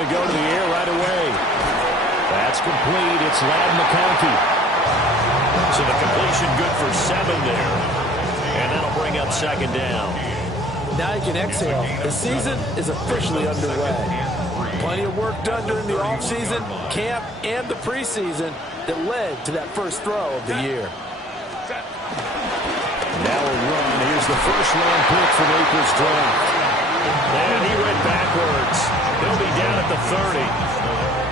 going to go to the air right away. That's complete. It's Ladd McConkey. So the completion good for 7 there. And that'll bring up second down. Now you can exhale. The season is officially underway. Plenty of work done during the offseason, camp, and the preseason that led to that first throw of the year. Now a run. Here's the first-round pick from April's draft. And he went backwards. He'll be down at the 30.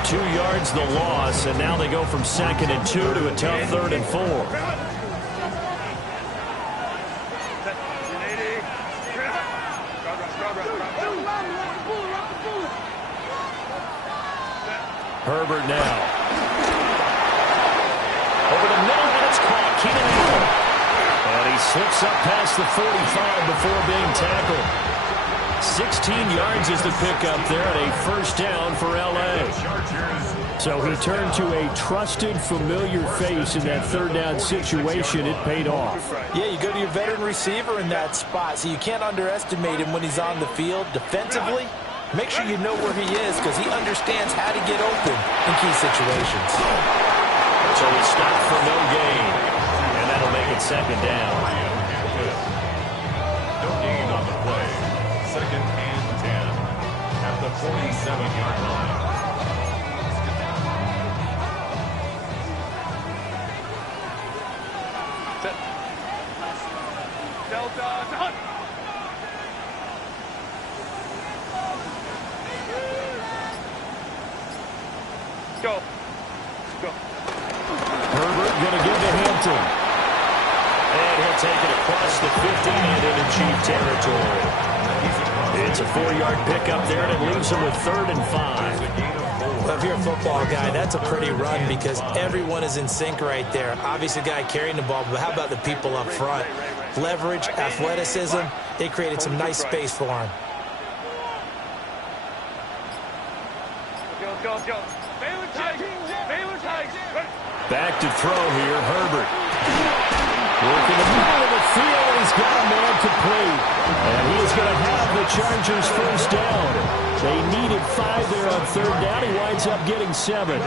2 yards the loss, and now they go from 2nd and 2 to a tough 3rd and 4. Herbert now. Over the middle, and it's caught. Keenan Allen. And he slips up past the 45 before being tackled. 16 yards is the pickup there, and a first down for L.A. So he turned to a trusted, familiar face in that 3rd down situation. It paid off. Yeah, you go to your veteran receiver in that spot, so you can't underestimate him when he's on the field. Defensively, make sure you know where he is because he understands how to get open in key situations. So he stopped for no gain, and that'll make it second down. No gain on the play. 2nd and 10 at the 47-yard line. Go. Herbert going to give to Hampton. And he'll take it across the 50 and into Chief territory. It's a 4-yard pickup there, and it leaves him with 3rd and 5. Well, if you're a football guy, that's a pretty run because everyone is in sync right there. Obviously, the guy carrying the ball, but how about the people up front? Leverage, athleticism, they created some nice space for him. Go. Back to throw here, Herbert. Working the middle of the field, he's got a man complete. And he is going to have the Chargers first down. They needed 5 there on 3rd down. He winds up getting 7.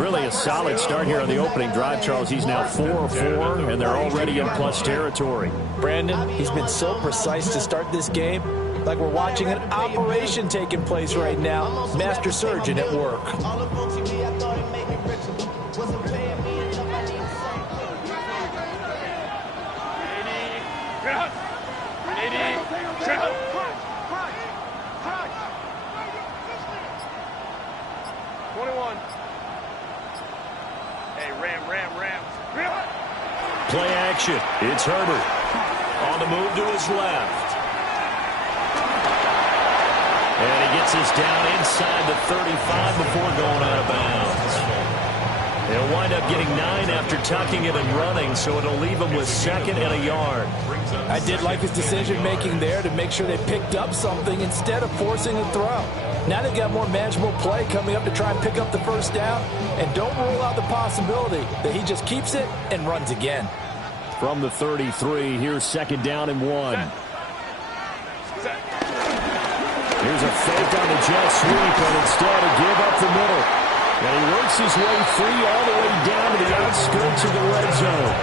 Really a solid start here on the opening drive, Charles. He's now 4 of 4, and they're already in plus territory. Brandon, he's been so precise to start this game. Like we're watching an operation taking place right now. Master surgeon at work. Play action. It's Herbert. On the move to his left. And he gets us down inside the 35 before going out of bounds. He'll wind up getting 9 after tucking it and running, so it'll leave him with 2nd and a yard. I did like his decision-making there to make sure they picked up something instead of forcing a throw. Now they've got more manageable play coming up to try and pick up the first down, and don't rule out the possibility that he just keeps it and runs again. From the 33, here's 2nd down and 1. Here's a fake on the jet sweep, and instead he gave up the middle. And he works his way free all the way down to the outskirts of the red zone.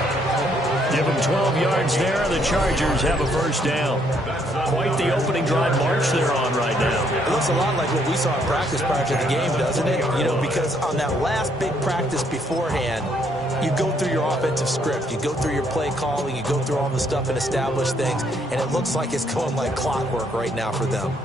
Give him 12 yards there, and the Chargers have a first down. Quite the opening drive march they're on right now. It looks a lot like what we saw in practice prior to the game, doesn't it? You know, because on that last big practice beforehand, you go through your offensive script, you go through your play calling, you go through all the stuff and establish things, and it looks like it's going like clockwork right now for them.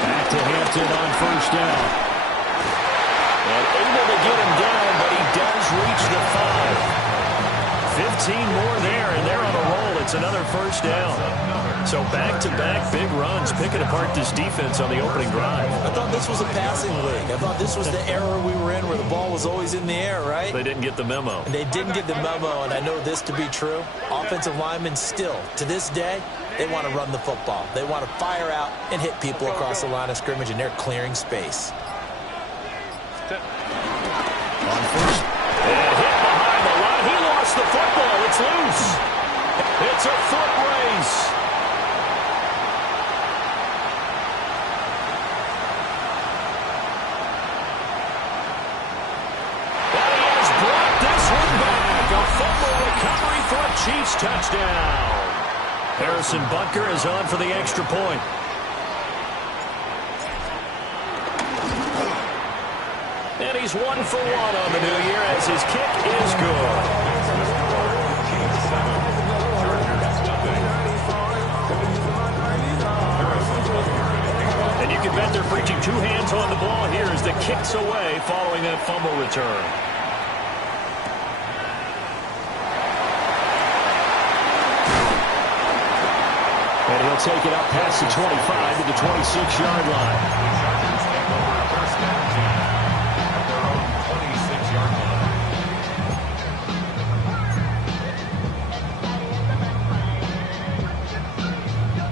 Back to Hampton on first down. And able to get him down, but he does reach the 5. 15 more there, and they're on a roll. It's another first down. So back-to-back big runs, picking apart this defense on the opening drive. I thought this was a passing league. I thought this was the era we were in where the ball was always in the air, right? They didn't get the memo. And they didn't get the memo, and I know this to be true. Offensive linemen still, to this day, they want to run the football. They want to fire out and hit people across the line of scrimmage, and they're clearing space. On first. And hit behind the line. He lost the football. It's loose. It's a foot race. And he has brought this one back. A fumble recovery for a Chiefs touchdown. Harrison Butker is on for the extra point. And he's 1 for 1 on the new year as his kick is good. And you can bet they're preaching 2 hands on the ball here as the kick's away following that fumble return. And he'll take it up past the 25 to the 26-yard line.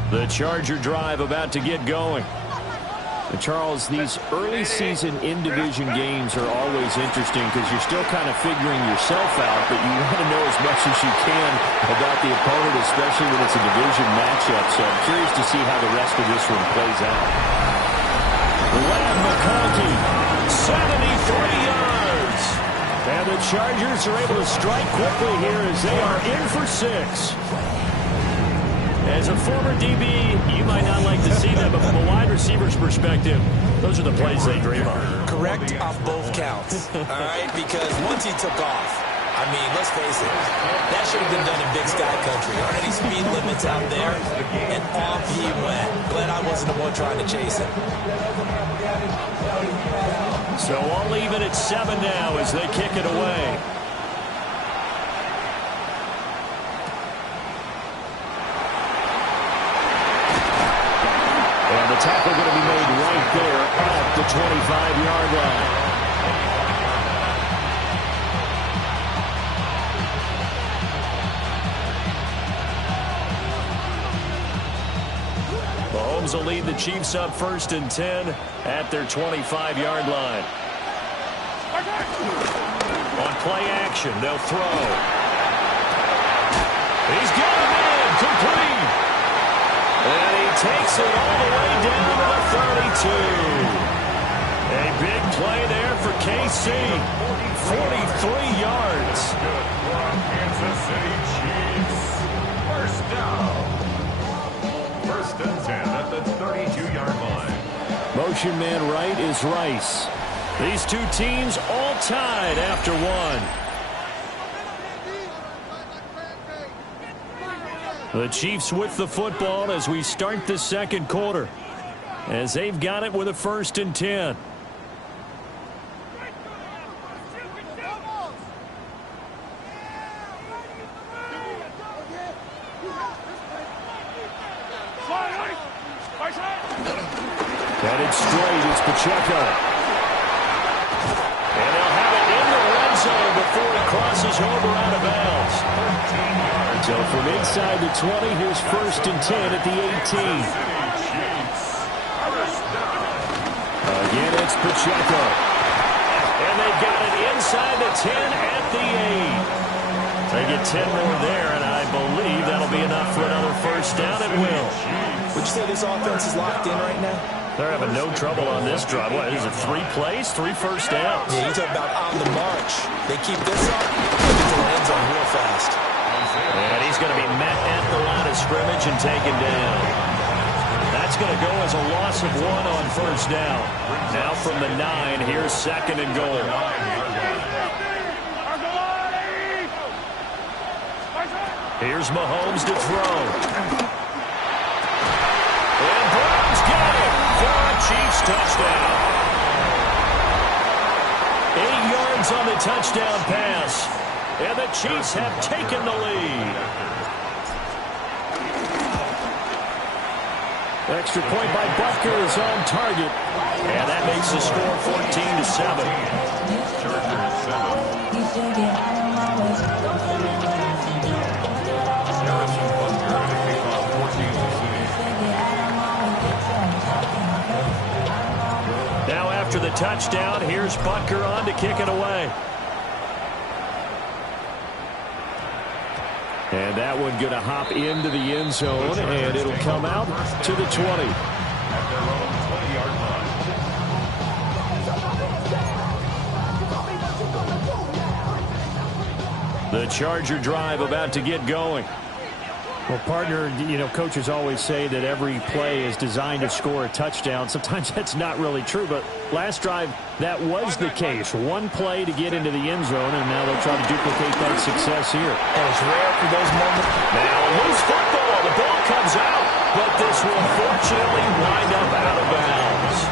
The Charger drive about to get going. And Charles, these early season in-division games are always interesting because you're still kind of figuring yourself out, but you want to know as much as you can about the opponent, especially when it's a division matchup. So I'm curious to see how the rest of this one plays out. Lamb McConkey, 73 yards. And the Chargers are able to strike quickly here as they are in for 6. As a former DB, you might not like to see them, but from a wide receiver's perspective, those are the plays they dream of. Correct off both counts, all right? Because once he took off, I mean, let's face it, that should have been done in Big Sky Country. Aren't any speed limits out there? And off he went. Glad I wasn't the one trying to chase him. So all even at 7 now as they kick it away. And the tackle going to be made right there at the 25-yard line. Mahomes will lead the Chiefs up 1st and 10 at their 25-yard line. On play action, they'll throw. He's got a man complete. And he takes it all the way down to the 32. A big play there for KC. 43 yards. Kansas City Chiefs. First down. 1st and 10 at the 32-yard line. Motion man right is Rice. These two teams all tied after 1. The Chiefs with the football as we start the 2nd quarter, as they've got it with a 1st and 10. Headed straight, it's Pacheco. And they'll have it in the red zone before it crosses over out of bounds. So from inside the 20, here's 1st and 10 at the 18. Again, it's Pacheco. And they've got it inside the 10 at the 8. They get 10 more there, and I believe that'll be enough for another 1st down at will. Would you say this offense is locked in right now? They're having no trouble on this drive. What, is it 3 plays, 3 first downs? Yeah, you talk about on the march. They keep this up, they get to the end zone real fast. And he's going to be met at the line of scrimmage and taken down. That's going to go as a loss of 1 on 1st down. Now from the 9, here's 2nd and goal. Here's Mahomes to throw. And Browns get it for a Chiefs touchdown. 8 yards on the touchdown pass. And the Chiefs have taken the lead. Extra point by Butker is on target. And that makes the score 14-7. Now after the touchdown. Here's Butker on to kick it away. And that one going to hop into the end zone, and it'll come out to the 20. At their own 20-yard line. The Charger drive about to get going. Well, partner, you know, coaches always say that every play is designed to score a touchdown. Sometimes that's not really true, but last drive, that was the case. One play to get into the end zone, and now they'll try to duplicate that success here. And it's rare for those moments. Now, loose football. The ball comes out, but this will fortunately wind up out of bounds.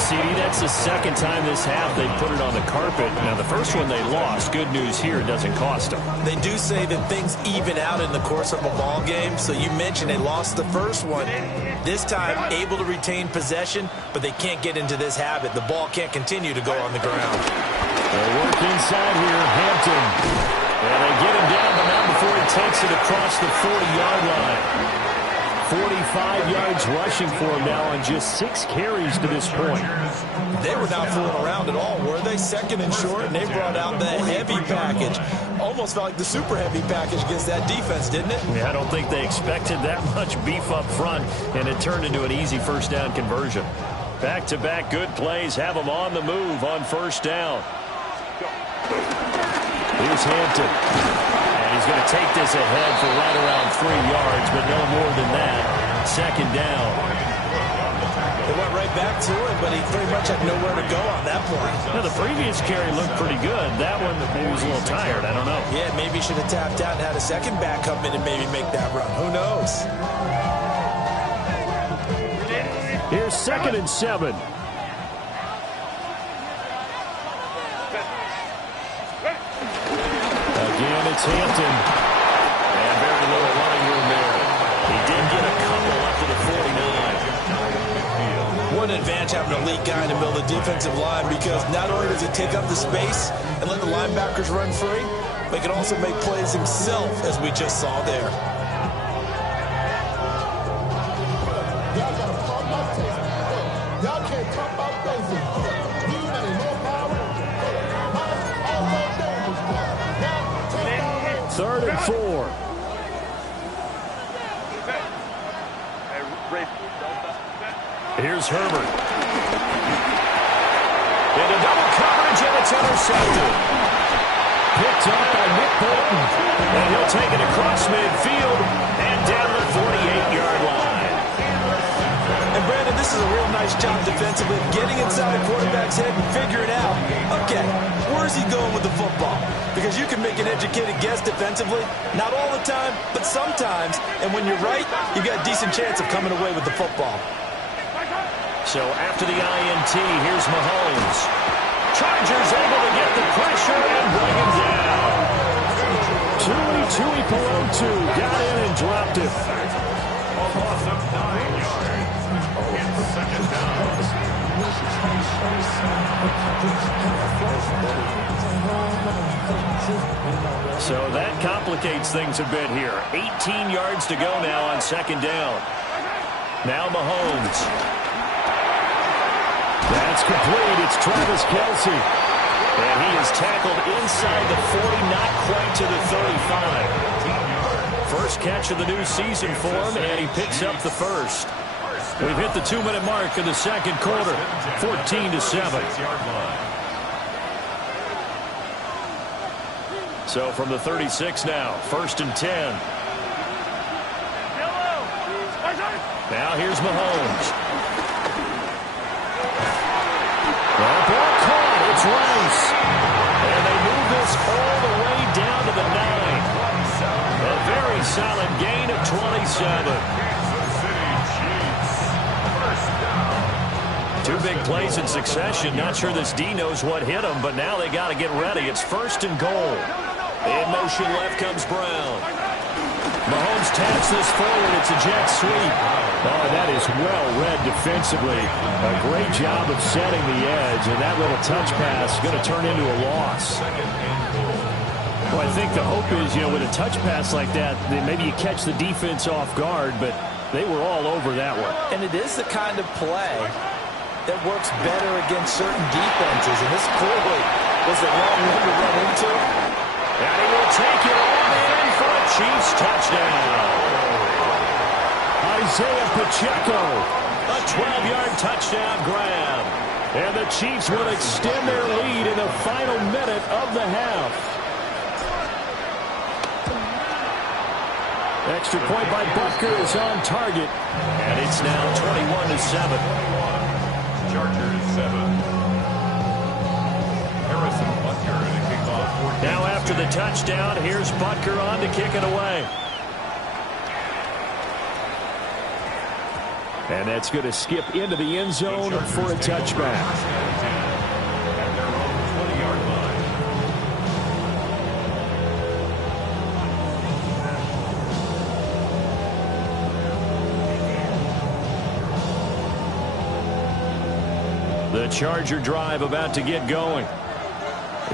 CD, that's the second time this half they put it on the carpet. Now, the first one they lost. Good news here, it doesn't cost them. They do say that things even out in the course of a ball game. So you mentioned they lost the first one. This time, able to retain possession, but they can't get into this habit. The ball can't continue to go on the ground. They'll work inside here, Hampton. And they get him down, but not before he takes it across the 40-yard line. 45 yards rushing for him now on just 6 carries to this point. They were not fooling around at all, were they? Second and short, and they brought out the heavy package. Almost felt like the super heavy package against that defense, didn't it? Yeah, I don't think they expected that much beef up front, and it turned into an easy first down conversion. Back-to-back good plays have them on the move on first down. Here's Hampton. He's going to take this ahead for right around 3 yards, but no more than that. Second down. They went right back to it, but he pretty much had nowhere to go on that point. Now, the previous carry looked pretty good. That one, maybe was a little tired. I don't know. Yeah, maybe he should have tapped out and had a second back come in and maybe make that run. Who knows? Here's 2nd and 7. Again, it's Hampton. And very little running room there. He did get a couple up to the 49. What an advantage having an elite guy in the middle of the defensive line, because not only does he take up the space and let the linebackers run free, but he can also make plays himself, as we just saw there. Y'all can't talk about crazy. Third and 4. Here's Herbert. Into double coverage, and it's intercepted. Picked up by Nick Bolton. And he'll take it across midfield and down the 48-yard line. And Brandon, this is a real nice job defensively, getting inside the quarterback's head and figuring out, okay, where's he going with the football? Because you can make an educated guess defensively, not all the time, but sometimes. And when you're right, you've got a decent chance of coming away with the football. So after the INT, here's Mahomes. Chargers able to get the pressure and bring him down. Tui Pelotu got in and dropped it. A loss of 9 yards. It's second down. So that complicates things a bit here. 18 yards to go now on second down. Now Mahomes. That's complete. It's Travis Kelce. And he is tackled inside the 40, not quite to the 35. First catch of the new season for him, and he picks up the first. We've hit the 2-minute mark in the second quarter, 14-7. So from the 36 now, 1st and 10. Now here's Mahomes. Well, ball caught. It's Rice. And they move this all the way down to the 9. A very solid gain of 27. 2 big plays in succession. Not sure this D knows what hit him, but now they got to get ready. It's 1st and goal. In motion left comes Brown. Mahomes taps this forward. It's a jet sweep. Oh, that is well read defensively. A great job of setting the edge, and that little touch pass is going to turn into a loss. Well, I think the hope is, with a touch pass like that, maybe you catch the defense off guard, but they were all over that one. And it is the kind of play that works better against certain defenses, and this clearly was the wrong one to run into. And he will take it all in for a Chiefs touchdown. Isaiah Pacheco, a 12-yard touchdown grab. And the Chiefs will extend their lead in the final minute of the half. Extra point by Butker is on target. And it's now 21-7. Chargers 7. Harrison Butker to kick off. Now after the touchdown, here's Butker on to kick it away. And that's going to skip into the end zone for a touchback. At their own 20-yard line. The Charger drive about to get going.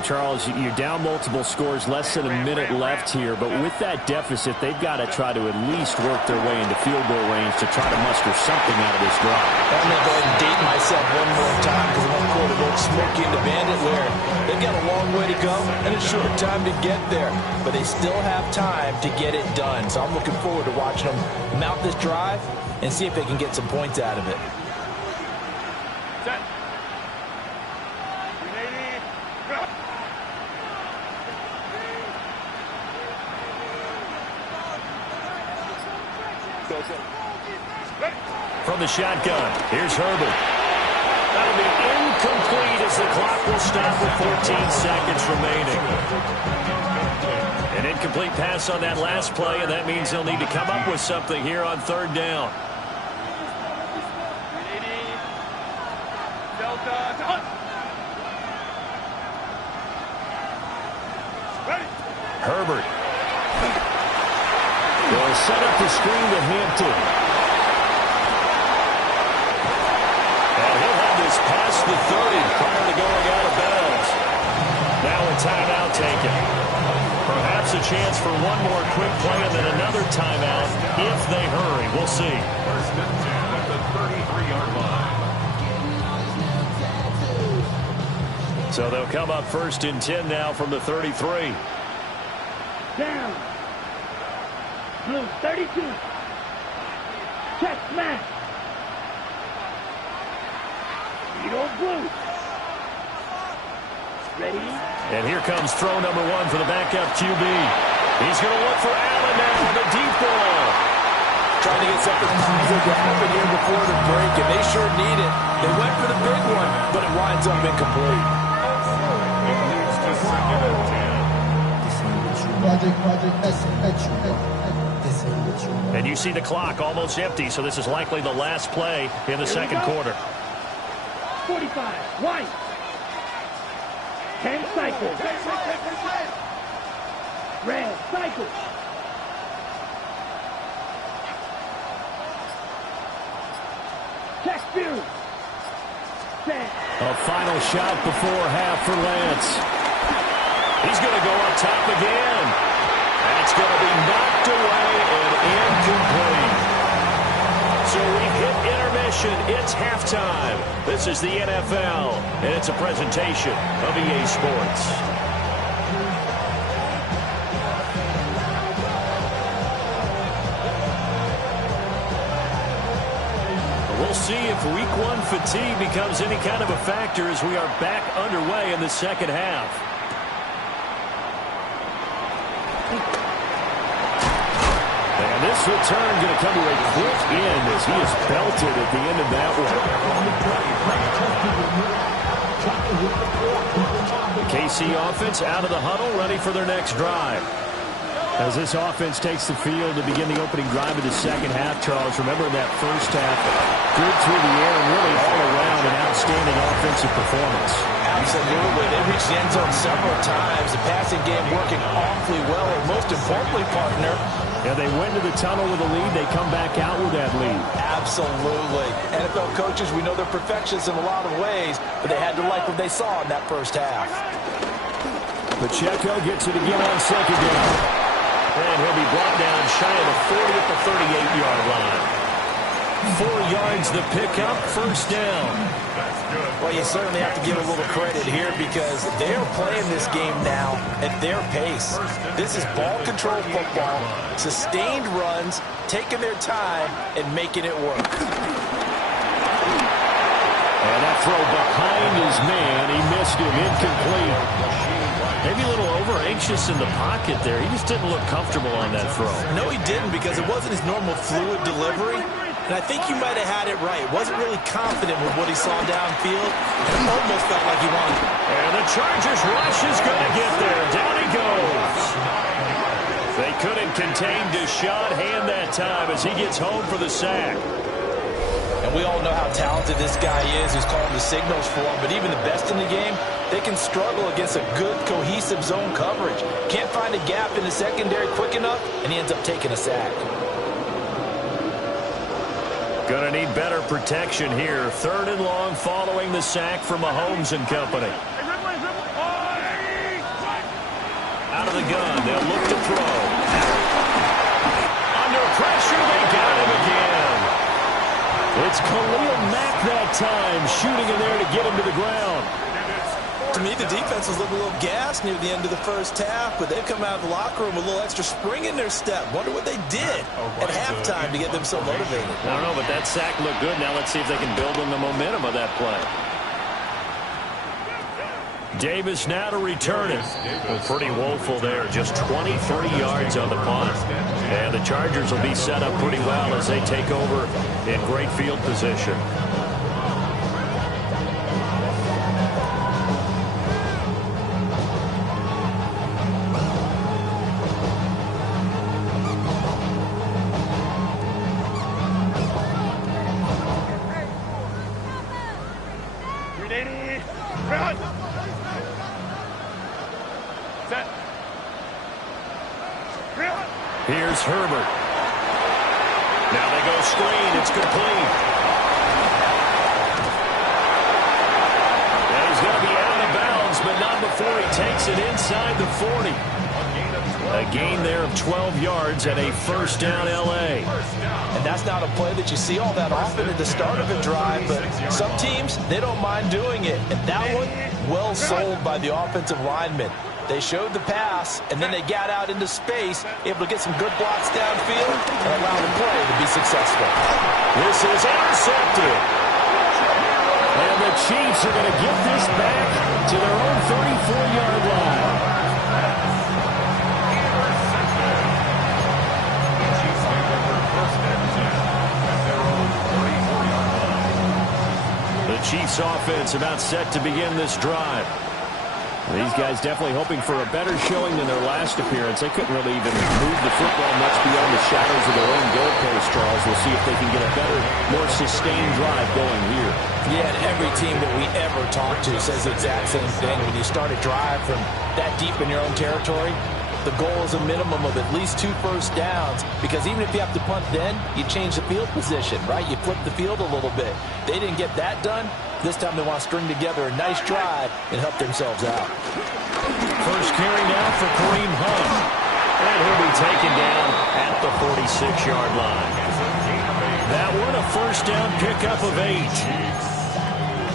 Charles, you're down multiple scores, less than a minute left here, but with that deficit, they've got to try to at least work their way into field goal range to try to muster something out of this drive. I'm going to go ahead and date myself one more time because I want to quote a little Smokey and the Bandit where they've got a long way to go and a short time to get there, but they still have time to get it done. So I'm looking forward to watching them mount this drive and see if they can get some points out of it. Set. From the shotgun, here's Herbert. That'll be incomplete as the clock will stop with 14 seconds remaining. An incomplete pass on that last play, and that means they'll need to come up with something here on third down. Herbert. They'll set up the screen to Hampton. Past the 30 prior to going out of bounds. Now a timeout taken. Perhaps a chance for one more quick play and then another timeout if they hurry. We'll see. First and 10 at the 33-yard line. So they'll come up first and 10 now from the 33. Down. Blue 32. Check smash. Blue. Ready? And here comes throw number one for the backup QB. He's going to look for Allen now on the deep ball. Trying to get something positive to happen here before the break, and they sure need it. They went for the big one, but it winds up incomplete. It leads to second and 10. And you see the clock almost empty, so this is likely the last play in the second quarter. 45, white. 10 cycles. Red, cycle. Check view. Set. A final shot before half for Lance. He's going to go up top again. That's going to be knocked away and incomplete. So we hit intermission. It's halftime. This is the NFL, and it's a presentation of EA Sports. We'll see if week one fatigue becomes any kind of a factor as we are back underway in the second half. And this return going to come to a quick end as he is belted at the end of that one. The KC offense out of the huddle, ready for their next drive. As this offense takes the field to begin the opening drive of the second half, Charles, remember that first half, good through the air and really all around an outstanding offensive performance. Absolutely. They reached the end zone several times. The passing game working awfully well, and most importantly, partner, yeah, they went to the tunnel with a lead. They come back out with that lead. Absolutely. NFL coaches, we know they're perfectionists in a lot of ways, but they had to like what they saw in that first half. Pacheco gets it again on second down. And he'll be brought down shy of the 40 at the 38-yard line. 4 yards the pickup, first down. Well, you certainly have to give a little credit here because they are playing this game now at their pace. This is ball control football, sustained runs, taking their time, and making it work. And that throw behind his man, he missed him, incomplete. Maybe a little over-anxious in the pocket there. He just didn't look comfortable on that throw. No, he didn't because it wasn't his normal fluid delivery. And I think you might have had it right. Wasn't really confident with what he saw downfield. And almost felt like he wanted it. And the Chargers rush is going to get there. Down he goes. They couldn't contain Deshaun Hand that time as he gets home for the sack. And we all know how talented this guy is who's calling the signals for him. But even the best in the game, they can struggle against a good, cohesive zone coverage. Can't find a gap in the secondary quick enough, and he ends up taking a sack. Going to need better protection here. 3rd and long following the sack from Mahomes and company. Out of the gun, they'll look to throw. Under pressure, they got him again. It's Khalil Mack that time, shooting in there to get him to the ground. To me, the defense was looking a little gassed near the end of the first half, but they've come out of the locker room with a little extra spring in their step. Wonder what they did at halftime to get them so motivated. I don't know, but that sack looked good. Now let's see if they can build on the momentum of that play. Davis now to return it. Well, pretty woeful there. Just 23 yards on the punt. And the Chargers will be set up pretty well as they take over in great field position. Here's Herbert. Now they go screen. It's complete. And he's going to be out of bounds, but not before he takes it inside the 40. A gain there of 12 yards and a first down L.A. And that's not a play that you see all that often at the start of a drive, but some teams, they don't mind doing it. And that one, well sold by the offensive lineman. They showed the pass, and then they got out into space, able to get some good blocks downfield, and allow the play to be successful. This is intercepted. And the Chiefs are going to get this back to their own 34-yard line. The Chiefs offense about set to begin this drive. These guys definitely hoping for a better showing than their last appearance. They couldn't really even move the football much beyond the shadows of their own goalpost, Charles. We'll see if they can get a better, more sustained drive going here. Yeah, and every team that we ever talk to says the exact same thing. When you start a drive from that deep in your own territory, the goal is a minimum of at least 2 first downs, because even if you have to punt then, you change the field position, right? You flip the field a little bit. They didn't get that done. This time they want to string together a nice drive and help themselves out. First carry now for Kareem Hunt. And he'll be taken down at the 46-yard line. That one a first down pickup of 8.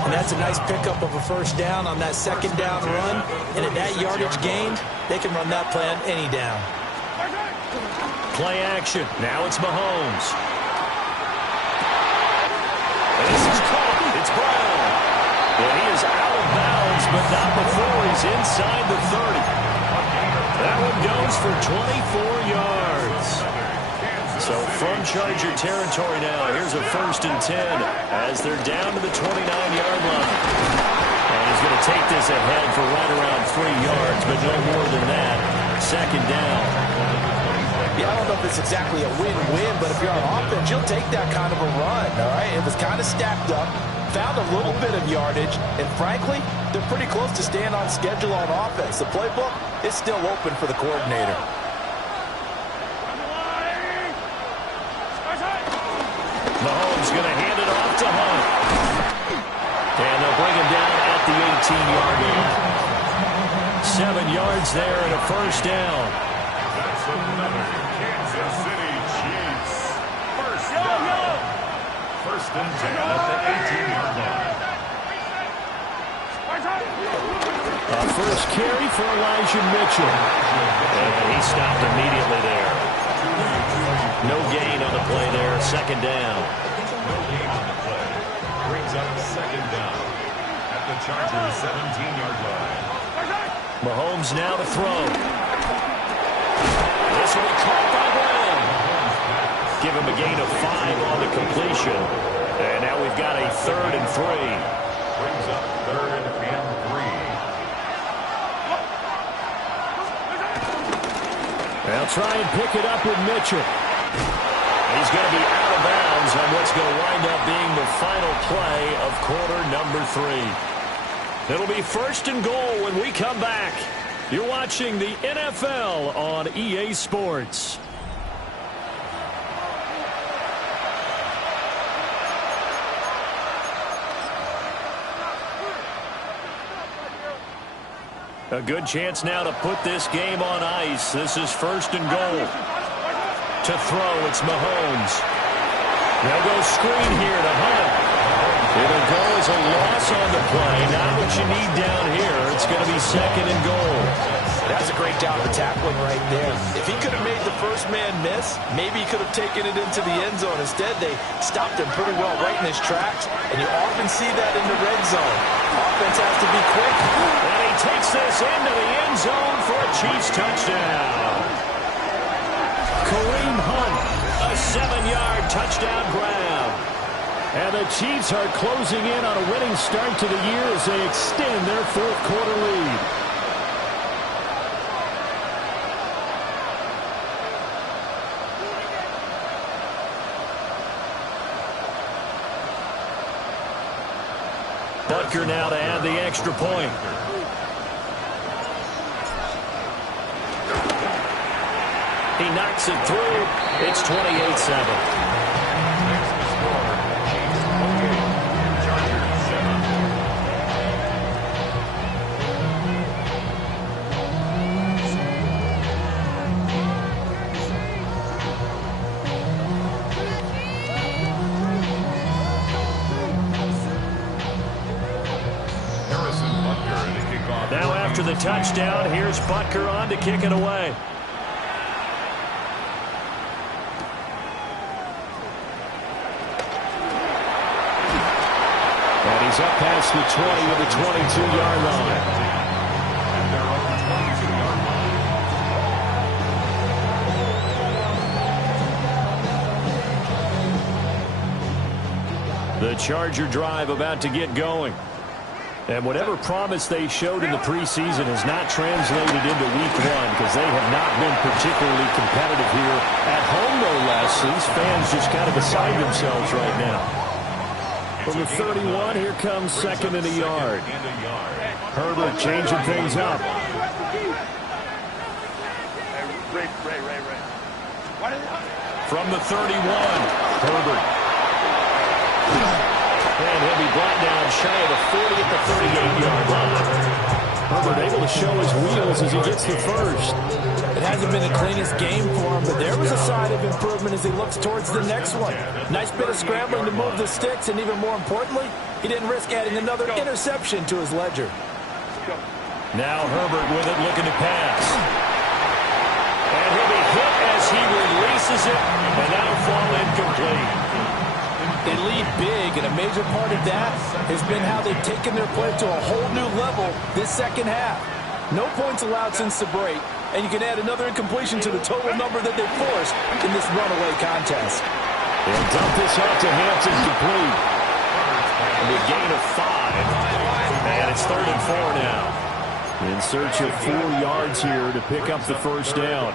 And that's a nice pickup of a first down on that second down run. And at that yardage gained, they can run that play on any down. Play action. Now it's Mahomes. And this is caught. It's Brown. And he is out of bounds, but not before he's inside the 30. That one goes for 24 yards. So from Charger territory now, here's a 1st and 10 as they're down to the 29-yard line. And he's going to take this ahead for right around 3 yards, but no more than that. 2nd down. Yeah, I don't know if it's exactly a win-win, but if you're on offense, you'll take that kind of a run, all right? It was kind of stacked up, found a little bit of yardage, and frankly, they're pretty close to staying on schedule on offense. The playbook is still open for the coordinator. Mahomes going to hand it off to Hunt. And they'll bring him down at the 18-yard line. 7 yards there and a first down. That's another Kansas City Chiefs first down. First and 10 at the 18-yard line. First carry for Elijah Mitchell. And he stopped immediately there. No gain on the play there. Second down. No gain on the play. Brings up second down at the Chargers' 17-yard line. Mahomes now to throw. This will be caught by Brown. Give him a gain of 5 on the completion. And now we've got a 3rd and 3. Brings up 3rd and 3. They'll try and pick it up with Mitchell. He's going to be out of bounds on what's going to wind up being the final play of quarter number 3. It'll be 1st and goal when we come back. You're watching the NFL on EA Sports. A good chance now to put this game on ice. This is 1st and goal. To throw, it's Mahomes. They'll go screen here to Hunt. It'll go as a loss on the play. Not what you need down here. It's going to be 2nd and goal. That's a great job of tackling right there. If he could have made the first man miss, maybe he could have taken it into the end zone. Instead, they stopped him pretty well right in his tracks, and you often see that in the red zone. Offense has to be quick. And he takes this into the end zone for a Chiefs touchdown. Kareem Hunt, a 7-yard touchdown grab. And the Chiefs are closing in on a winning start to the year as they extend their 4th quarter lead. Butker now to add the extra point. He knocks it through. It's 28-7. Now after the touchdown, here's Butker on to kick it away. And he's up past the 20 with the 22-yard line. The Charger drive about to get going. And whatever promise they showed in the preseason has not translated into week 1 because they have not been particularly competitive here. At home, no less. These fans just kind of beside themselves right now. From the 31, here comes 2nd and a yard. Herbert changing things up. From the 31, Herbert. And he'll be brought down shy of the 40 at the 38-yard line. Herbert able to show his wheels as he gets the first. It hasn't been the cleanest game for him, but there was a sign of improvement as he looks towards the next one. Nice bit of scrambling to move the sticks, and even more importantly, he didn't risk adding another interception to his ledger. Now Herbert with it, looking to pass. And he'll be hit as he releases it, and that'll fall incomplete. They lead big, and a major part of that has been how they've taken their play to a whole new level this second half. No points allowed since the break, and you can add another incompletion to the total number that they forced in this runaway contest. They'll dump this off to Hampton complete. And a gain of 5. And it's 3rd and 4 now. In search of 4 yards here to pick up the first down.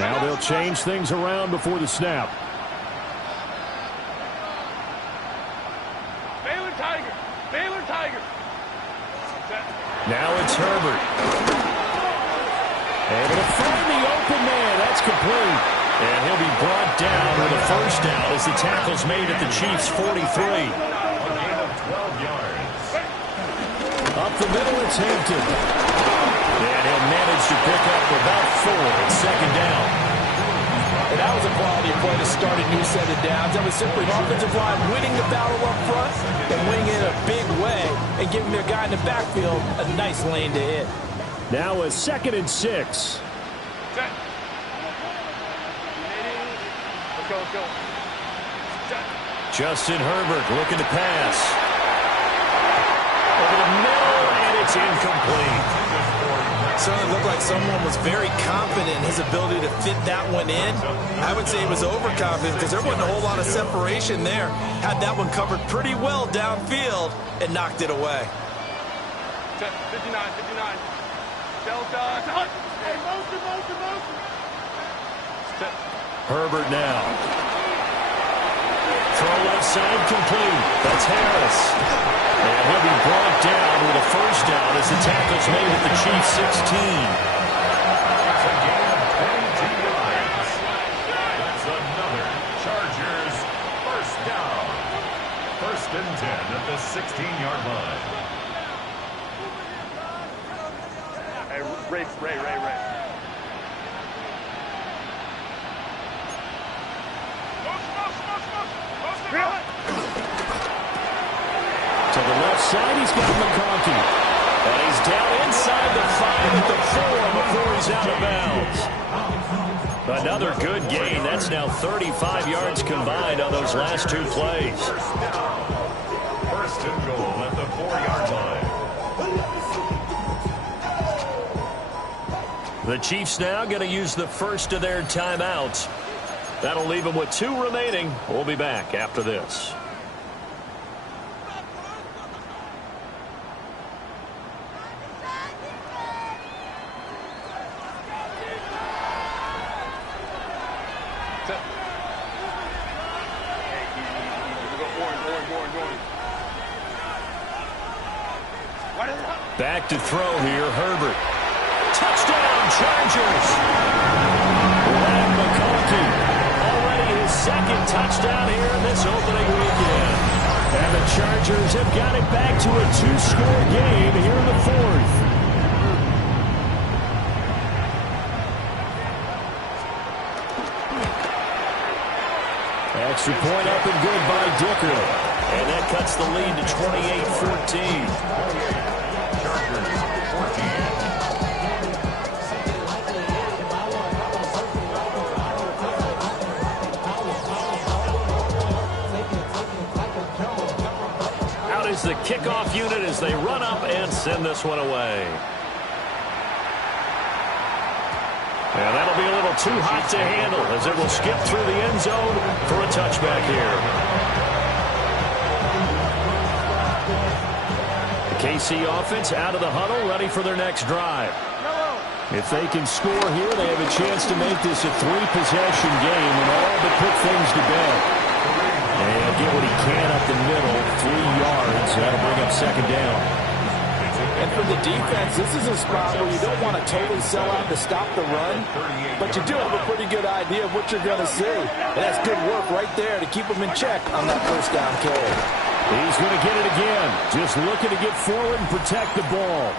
Now they'll change things around before the snap. Now it's Herbert. Able to find the open man. That's complete. And he'll be brought down with a first down as the tackle's made at the Chiefs' 43. Up the middle, it's Hampton. And he'll manage to pick up about 4 at 2nd down. And that was a quality play to start a new set of downs. That was simply an offensive line winning the battle up front and winning it in a big way and giving their guy in the backfield a nice lane to hit. Now a 2nd and 6. Let's go. Justin Herbert looking to pass. Over the middle, and it's incomplete. Certainly looked like someone was very confident in his ability to fit that one in. I would say he was overconfident because there wasn't a whole lot of separation there. Had that one covered pretty well downfield and knocked it away. 59. Delta. Hey, motion. Herbert now. Throw left side complete. That's Harris. And he'll be brought down with a first down as the tackle's made at the Chiefs' 16. It's a gain of 22 yards. That's another Chargers first down. 1st and 10 at the 16-yard line. Hey, Ray. To the left side, he's got McConkey. And he's down inside the 5 at the 4 before he's out of bounds. Another good gain. That's now 35 yards combined on those last 2 plays. First and goal at the 4-yard line. The Chiefs now going to use the first of their timeouts. That'll leave them with 2 remaining. We'll be back after this. Back to throw here, Herbert. Touchdown, Chargers! Brad McConkey, already his 2nd touchdown here in this opening weekend. And the Chargers have got it back to a 2-score game here in the 4th. Extra point up and good by Dicker. And that cuts the lead to 28-14. Out is the kickoff unit as they run up and send this one away. And that'll be a little too hot to handle as it will skip through the end zone for a touchback here. The KC offense out of the huddle, ready for their next drive. If they can score here, they have a chance to make this a 3-possession game and all but put things to bed. And get what he can up the middle, 3 yards. That'll bring up 2nd down. And for the defense, this is a spot where you don't want to totally sell out to stop the run, but you do have a pretty good idea of what you're going to see. And that's good work right there to keep them in check on that first down carry. He's going to get it again. Just looking to get forward and protect the ball.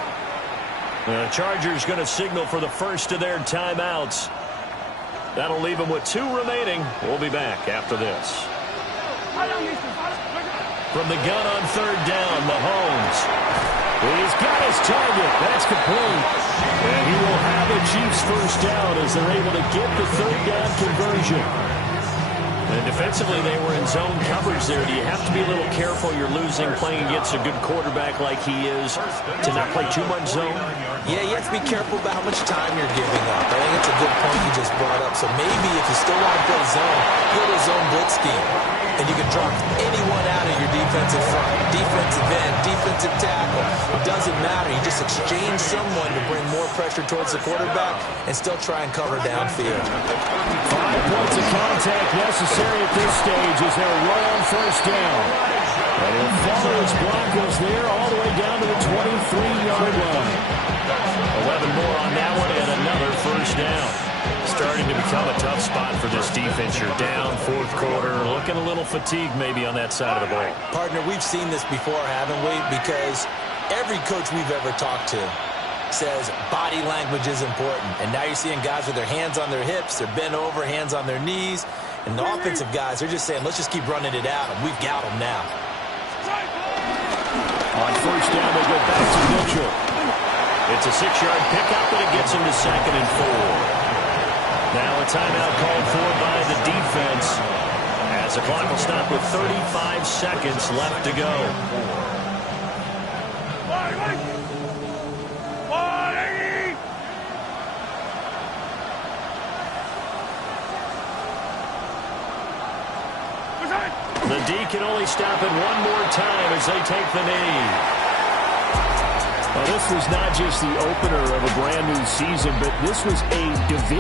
The Chargers going to signal for the first of their timeouts. That'll leave them with 2 remaining. We'll be back after this. From the gun on 3rd down, Mahomes. He's got his target. That's complete. And he will have a Chiefs first down as they're able to get the 3rd down conversion. And defensively, they were in zone coverage there. Do you have to be a little careful? You're losing playing against a good quarterback like he is to not play too much zone? Yeah, you have to be careful about how much time you're giving up. I think it's a good point you just brought up. So maybe if you still want to play zone, go to a zone blitz scheme. And you can drop anyone out of your defensive front, defensive end, defensive tackle. It doesn't matter. You just exchange someone to bring more pressure towards the quarterback and still try and cover downfield. 5 points of contact necessary at this stage as they're right on first down. And he'll follow his Broncos there all the way down to the 23-yard line. 11 more on that one and another first down. Starting to become a tough spot for this defense. You're down 4th quarter, looking a little fatigued maybe on that side of the ball. Partner, we've seen this before, haven't we? Because every coach we've ever talked to says body language is important. And now you're seeing guys with their hands on their hips, they're bent over, hands on their knees. And the offensive guys, they're just saying, let's just keep running it out, and we've got them now. On first down, they go back to Mitchell. It's a 6-yard pickup, and it gets him to 2nd and 4. Now a timeout called for by the defense, as the clock will stop with 35 seconds left to go. The D can only stop it one more time as they take the knee. Well, this was not just the opener of a brand new season, but this was a division.